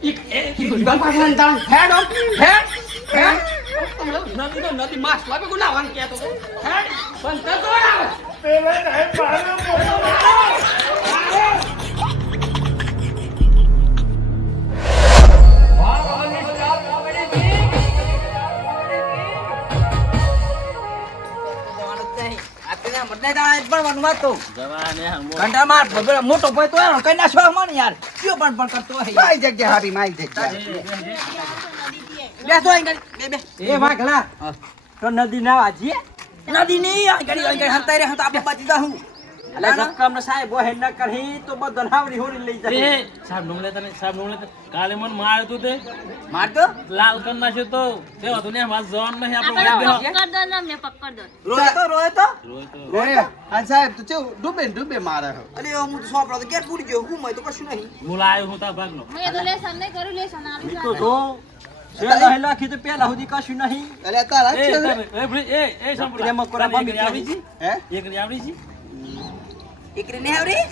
દીવાલ પાસે અંતર હેડ ઓમ હેડ હેડ નદી તો નદી માસ લાગે ગુના વાન કે તો હેડ બંધ તો આવે પેલા સાહેબ મારો મોટો ભાઈ તો કઈ ના છો મને યાર કયો પણ કરતો હોય મારી જગ્યા હારી મારી જગ્યા બેસો અહીં ગાડી બે એ વાહ ઘણા તો નદી ના વાજીએ નદી નહીં આ ગાડી હરતા રે તો આપણે બચી જાહું અલે સબકામ ને સાહેબ ઓહે ન કરહી તો બધો નાવરી હોરી લઈ જાય એ સાહેબ નો લેતા ને સાહેબ નો લેતા કાલે મન માર તું તે મારતો લાલ કર નાખ્યો તો તે હતું ને માર જવાન નહીં આપણે પકડ દો ને અમને પકડ દો રોય તો રોય આ સાહેબ તો ચેવ ડૂબે મારે અરે હું તો સોપડો તો કે પૂરી ગયો હું મય તો કશું નહીં બોલાયો હું તા ભાગનો મેં તો લેસન નહીં કર્યું લેસન આવી તો જો પેલા હેલા ખીતે પેલા સુધી કશું નહીં અરે તારા એ સાંભળ પ્રેમ કોરા બામી આવડી જી હે એક રી આવડી જી એકરી ને આવરી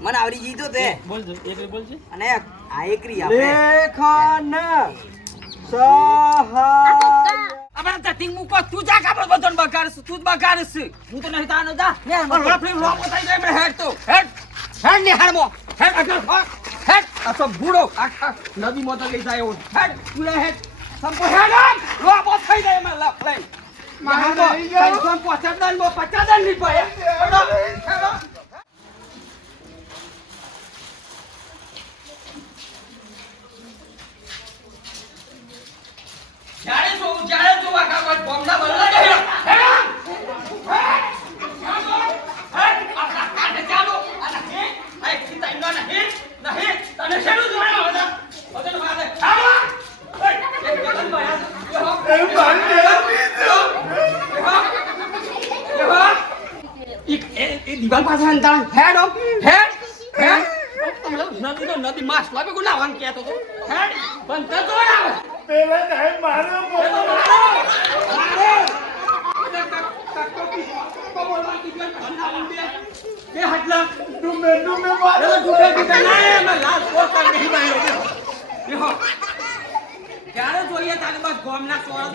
મને આવરી જીતો તે બોલજો એક રી બોલજે અને આ એકરી આપણે લેખન સહાય આપણે તતિંગ મુકો તું જા કાપડ બધન બગાડસ તું જ બગાડસ હું તો નહીં તાનો જા ને મને ફ્રેમ લોક બતાઈ જાય મે હેડ તો હેડ ને હારમો હેડ હેડ આ તો બુડો આખા નદી માં તો લઈ જાય હેડ તું હેડ સંપો હેડ લોક થઈ જાય મે લખ લઈ મહાનો સંપો પચાદન મો પચાદન ની પાય હેડ જાડે જો વાકા પર બોમ્બના બલ્લા ગયો હેડ આપણા કાઢે ચાલો અને હે આ સીતા ઇન્દો નહીં તને શેનું જોવાનું હતા ઓદન વાદે ચાલો એક બટન માર્યા એ મારી એ દીવાલ પાસે અંતર હેડ ઓમ હેડ નદી તો નદી માસ લાગે ગુના વાન કે તો હેડ બંધ તો આવે પેલા સાહેબ મારો ક્યારે જોઈએ તારે બસ ગોમના સોળ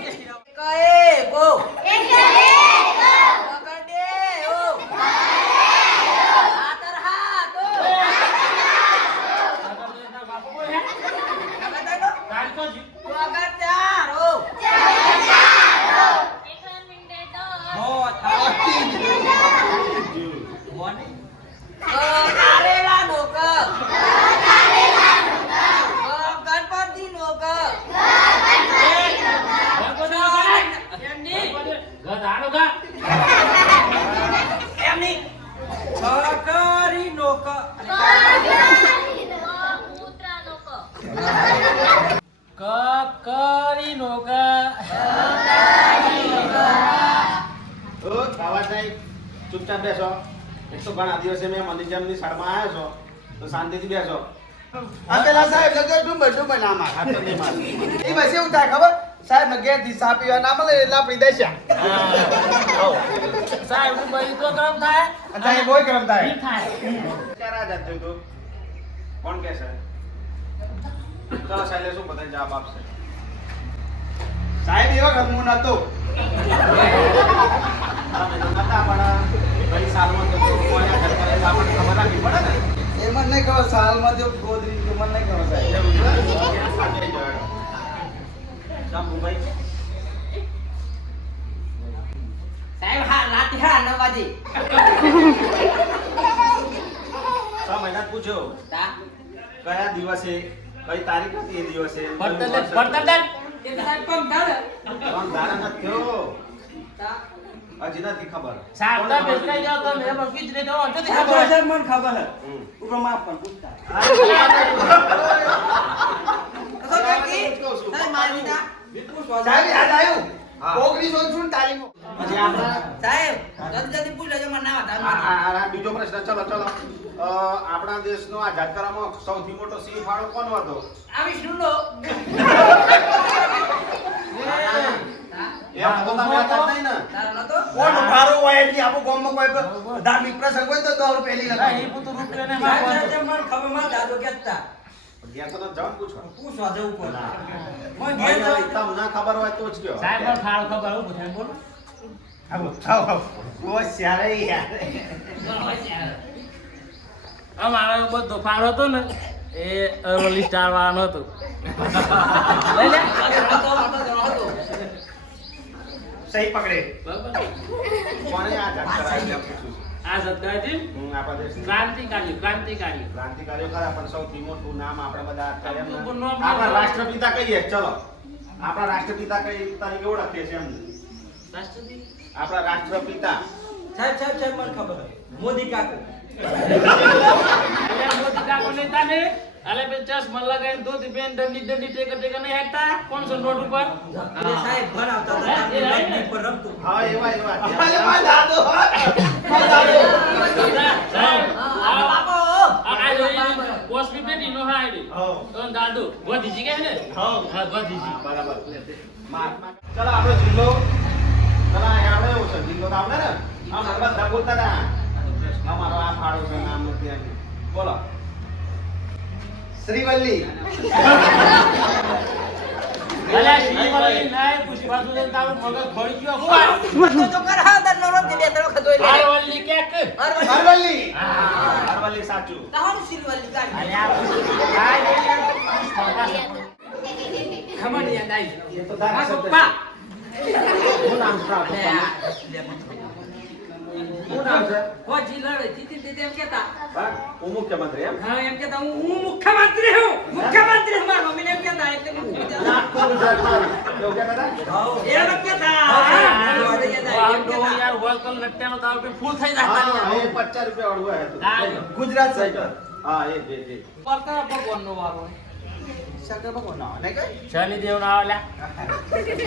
ચૂપચાપ બેસો એક તો ઘણા દિવસે મેં મંદિર શાળામાં આવ્યો છો તો શાંતિથી બેસો આ પેલા સાહેબ લગે ડુંબર ના માર હાથ તો નહીં માર એ બસ એવું થાય ખબર સાહેબ ને ઘેર થી સા પીવા ના મળે એટલે આપણી દશા સાહેબ હું બઈ તો કામ થાય સાહેબ કોઈ કરમ થાય ક્યારે આજાદ થયું તું કોણ કે છે ચલો સાહેબ શું બધાને જવાબ આપશે સાહેબ એવા હું નતો નતા પણ ઘણી સાલમાં તો કોને ઘર કરે આપણને ખબર રાખવી પડે ને એ મને નહીં ખબર સાલમાં જો ગોદરી તો મને નહીં ખબર સાહેબ શંભુભાઈ સાહેબ હા રાતે હા 9 વાગે 6 મહિના પૂછ્યો તા કયા દિવસે કઈ તારીખ હતી એ દિવસે બર્તન એ સાહેબ કોમ દાડે કોણ ધારણ નથી થયો હજી નથી ખબર સાહેબ તો બેસકાઈ જાવ તો મેં બગીચ રે તો તો સાહેબ મને ખબર હે ઉપર માફ પણ પૂછતા તો કાકી સાહેબ મારી ના સાહેબ યાદ આવ્યું હા. કોકરી સોનસુન તાલીમો હજી આપણા સાહેબ જલ્દી પૂછ લેજો મને ના હતા આ બીજો પ્રશ્ન ચલો આપણા દેશનો આઝાદ કરવામાં સૌથી મોટો સિંહ ફાળો કોનો હતો આવી શુનો એ હતો તમે હતા જ નહીં ને તારો નતો કોણ ભારો હોય એટલે આપો ગામમાં કોઈ ધાર્મિક પ્રસંગ હોય તો દોર પેલી એ લગાવી પુત્ર રૂપ ને સાહેબ મને ખબર માં દાદો કેતા ઘેર તો ન જાઓ ને પૂછો. પૂછવા જવું પડે ભાઈ, તમને ના ખબર હોય તો જ કયો. સાહેબ પણ ખાડો ખબર હું પૂછાય બોલો અમારો બધો ફાળો હતો ને એ અરવલ્લી સ્ટાર વાળાનો હતો લઈ લે સહી પકડે. કોને આ જાણ કરાવી એમ પૂછું છું. આ સત્તાજી આપણા દેશની ક્રાંતિકારી ક્રાંતિકારીઓ ખરા, પણ સૌથી મોટું નામ આપણે બધા અત્યારે એમને આપણું નામ આપણા રાષ્ટ્રપિતા કહીએ. ચલો, આપણા રાષ્ટ્રપિતા કઈ તરીકે ઓળખીએ છીએ એમને. રાષ્ટ્રપતિ આપણા રાષ્ટ્રપિતા સાહેબ મને ખબર છે. મોદી કાકો અલ્યા મોદી કાકો નેતા ને અલે બે ચશ્મા લગાવીને ધોતી પહેરીને દંડી ટેકા નહીં હાંકતા 500 નોટ ઉપર સાહેબ ભણાવતા હતા લગ્ન પર રમતું હા એવા પોસ્ટની પેટી નો હાડી તો દાદુ ગોધીજી કહે ને હા ગોધીજી બરાબર. ચલો આપણો જિલ્લો ચલો આપણે એવું છે જિલ્લો તો આપણે ને આમ બધા બોલતા હતા અમારો આ ફાળો છે નામ નથી એમ. બોલો શ્રીવલ્લી. અલ્યા શ્રીવલ્લી નાય પુષ્પાસુ ને તારું મગજ ખોઈ ગયો હું તો કર હા દન નરમ કે બે ત્રણ વખત હોય હારવલ્લી કેક અરવલ્લી. અરવલ્લી સાચું. તારું સિરવલ્લી કાઢી અલ્યા ખબર યાદ આવી એ તો તારા શબ્દ છે. પપ્પા શું નામ છે આ પપ્પાનું? શું નામ છે? હોજી લડે જીતી એમ કેતા હા, હું મુખ્યમંત્રી એમ. હા એમ કેતા હું મુખ્યમંત્રી હું મારા મમ્મીને એમ કેતા એટલે હું આખું ગુજરાત મારું. એવું કહેતા હતા? એમ કેતા યાર વર્કલ નટ્યાનો તારો કે ફૂલ થઈ હા, જતા એ 50 રૂપિયા વાળું હતું. હા. ગુજરાત સાયકલ. હા, એ જે. પરતા ભગવાનનો વારો શંકર ભગવાન ના ને કઈ શનિદેવ ના આવેલા શંકર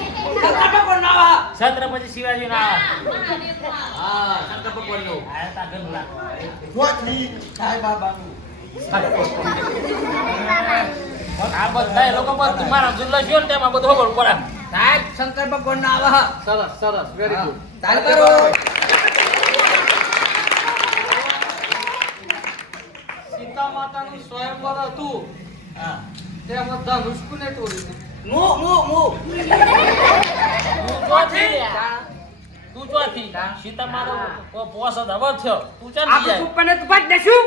ભગવાન ના આવા છત્રપતિ શિવાજી ના આવે હા શંકર ભગવાન નો આયતા ગંગલા જોતની સાઈ બાબા આ બધા એ લોકો બધું મારા જિલ્લો છે ને તેમાં બધું ખબર પડે સાહેબ શંકર ભગવાન ના આવા સરસ વેરી ગુડ. તાલ કરો સીતા માતાનું સ્વયંવર હતું હા તેમાં ધનુષ કોને તોડીને મુ તું ચોથી સીતા મારો પોસ હવે થયો તું ચાલ આપણે સુપને તો પાડ દેશું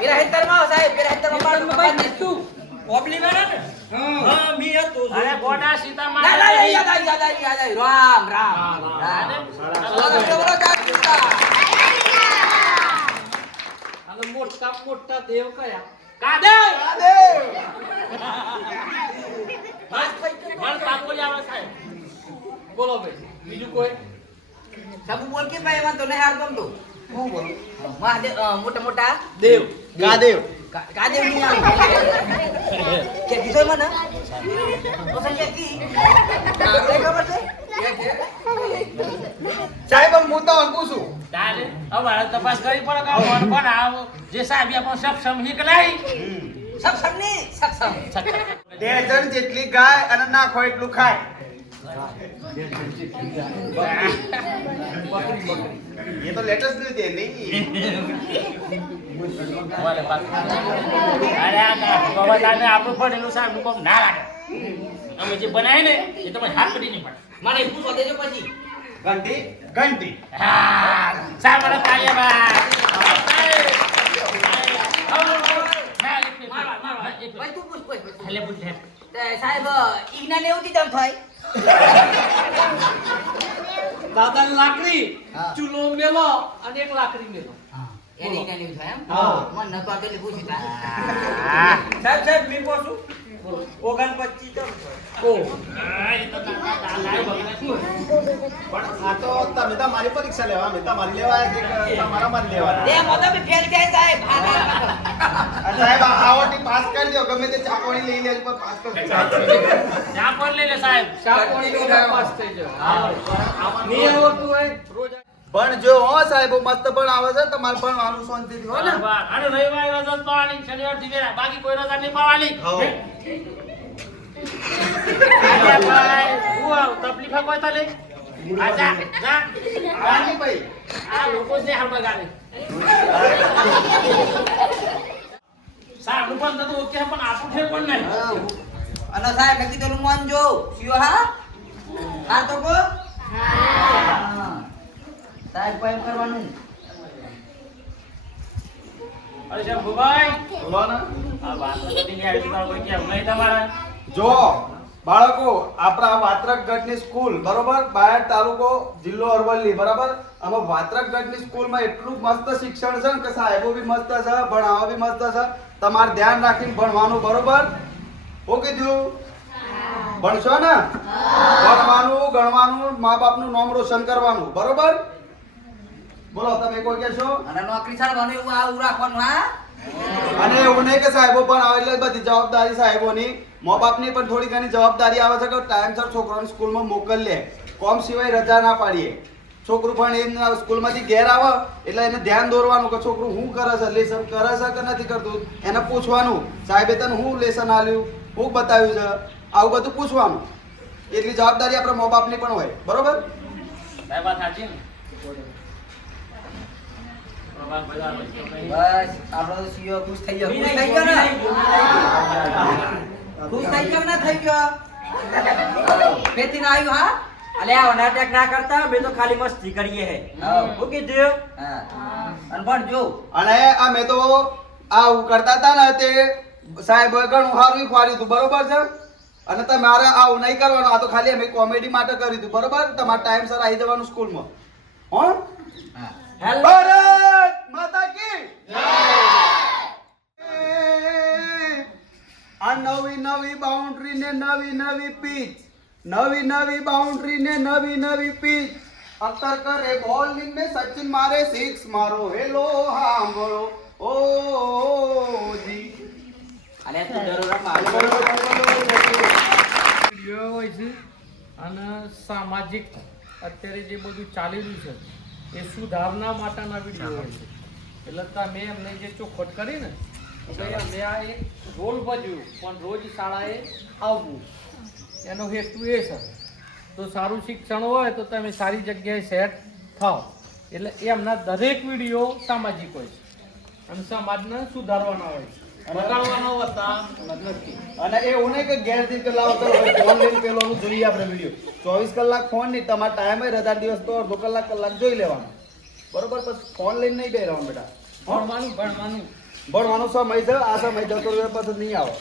પેલા હેતર માં સાહેબ પેલા હેતર માં પાડ દેશું ઓબલી વાળા ને હા મી હતો અરે ગોડા સીતા ના મારો ના યાદ આવી રામ અને મોટા દેવ કયા? કાદેવ બસ થઈ વળ પાકો જ આવે સાહેબ બોલો ભાઈ બીજું કોઈ? સાબુ બોલ કે ભાઈ એમાં તો નહીં હાર ગમતો હું બોલું મહાદેવ મોટા દેવ. કાદેવ. કાદેવ ની આવે કે કીધો મને તો સંજય કી ખબર છે સાહેબ હું તો અંકુ છું. તારે હવે તપાસ કરી પડે કે કોણ આવો જે સાહેબ આપણો સક્ષમ હી કે નહીં સક્ષમ ની સક્ષમ 2 જણ જેટલી ગાય અને ના ખોય એટલું ખાય. એ તો લેટેસ્ટ ન્યૂઝ છે નહીં. બોલે પાક અરે આ ગવડાને આપણું પડેલું સાહેબ કોમ ના લાગે અમે જે બનાય ને એ તમે હાથ પડી નહીં પડે મને પૂછવા દેજો પછી ઘંટી ઘંટી. હા સાહેબ મને તાળીયા ભાઈ તું પૂછ પૂછ એટલે પૂછે સાહેબ ઈગના લેવું તી તમ થાય દાદા લાકડી ચૂલો મેલો અને એક લાકડી મેલો. એને ઈગના લેવું થાય એમ હા. મને નતો આપેલી પૂછી તા હા સાહેબ મી પૂછું 29 તમ પણ આ તો તમે તમારી પરીક્ષા લેવા અમે તમારી લેવા આવ્યા કે તમારા મારી લેવા તે મોટા બી ફેલ થાય સાહેબ સાહેબ આવડની પાસ કરી દો ગમે તે ચાપોણી લઈ લેજો પણ પાસ કરજો. ત્યાં પણ લઈ લે સાહેબ શાકવાળી નો પાસ થઈ જાય. નહીં આવડતું હોય રોજ પણ જો હો સાહેબ મસ્ત પણ આવે છે તમારે પણ આનું શાંતિથી હો ને. અને રવિવારે રજા પાવાની શનિવાર થી વેરા બાકી કોઈ રજા નહીં પાવાની હો. અરે ભાઈ હું આવ તકલીફ કોઈ તને આ જા જા રાની ભાઈ આ લોકો ને હાલ બગાડે સાહેબનું પણ થતું ઓકે પણ આપણું છે પણ નહીં. અને સાહેબ મેં કીધું માનજો શિયો હા હા તો કો હા સાહેબ કોઈ એમ કરવાનું અરે સાહેબ ભુભાઈ બોલો ને. આ વાત તો બધી નહીં આવી તમારે કોઈ કેવું નહીં તમારે. જો બાળકો આપણા વાત્રક ગઢની સ્કૂલ બરોબર બાયડ તાલુકો જિલ્લો અરવલ્લી બરાબર આમાં વાત્રક ગઢની સ્કૂલમાં એટલું મસ્ત શિક્ષણ છે ને કે સાહેબો બી મસ્ત છે ભણાવો બી મસ્ત છે તમારે ધ્યાન રાખીને ભણવાનું બરોબર હું કીધું ભણશો ને ભણવાનું ગણવાનું મા બાપનું નામ રોશન કરવાનું બરોબર બોલો તમે કોઈ કહેશો અને નોકરી છાડવાનું એવું આવું રાખવાનું હા અને એવું નહીં કે સાહેબો પણ આવે એટલે બધી જવાબદારી સાહેબોની મા બાપની પણ થોડી ઘણી જવાબદારી આવે છે કે ટાઈમસર છોકરાઓને સ્કૂલમાં મોકલીએ કોમ સિવાય રજા ના પાડીએ છોકરું પણ એ સ્કૂલમાંથી ઘેર આવે એટલે એને ધ્યાન દોરવાનું કે છોકરું શું કરે છે લેસન કરે છે કે નથી કરતું એને પૂછવાનું સાહેબે તને શું લેસન આલ્યું શું બતાવ્યું છે આવું બધું પૂછવાનું એટલી જવાબદારી આપણા મા બાપની પણ હોય બરોબર સાહેબ વાત સાચી ને પ્રભાત બધા વચ્ચે કંઈ બસ આપણો તો શિયો ખુશ થઈ ગયો ખુશ થઈ ગયો ને ખુશ થઈ ગયો ના થઈ ગયો પેતી ના આવ્યું હા અલે આ નાટક ના કરતા બે તો ખાલી મસ્તી કરીએ હે હું કીધું હા અને પણ જો અને આ મેં તો આવું કરતા હતા ને તે સાહેબ ઘણું સારું ખવાર્યું હતું બરોબર છે અને તમારે આવું નહીં કરવાનું આ તો ખાલી અમે કોમેડી માટે કર્યું હતું બરોબર તમારે ટાઈમસર આવી જવાનું સ્કૂલમાં હો હેલો ભારત માતા કી આ નવી નવી બાઉન્ડ્રી ને નવી નવી પીચ નવી નવી બાઉન્ડ્રી ને નવી નવી પીચ અખ્તર કરે બોલિંગ ને સચિન મારે સિક્સ મારો હેલો હાંભળો ઓ જી અલે તું જરૂર રમ વિડીયો હોય છે અને સામાજિક અત્યારે જે બધું ચાલી રહ્યું છે એ સુધારણા માટેના વિડીયો હોય છે એટલે તમે એમને જે ચોખવટ કરી ને કે અમે આ એક રોલ ભજવ્યું પણ રોજ શાળાએ આવવું એનો હેતુ એ છે તો સારું શિક્ષણ હોય તો તમે સારી જગ્યાએ સેટ થાઓ એટલે એમના દરેક વિડીયો સામાજિક હોય છે અને સમાજને સુધારવાના હોય છે બગાડવાના હોતા નથી. અને એવું નહીં કે ઘેરથી પેલા ફોન લઈને પેલોનું જોઈએ આપણે વિડીયો 24 કલાક ફોન નહીં તમારા ટાઈમે રજા દિવસ તો અડધો કલાક જોઈ લેવાનો બરોબર પછી ફોન લઈને નહીં બેસવાનું બેટા ભણવાનું ભણવાનું ભણવાનો સમય છે આ સમય જતો રહ્યો પછી નહીં આવે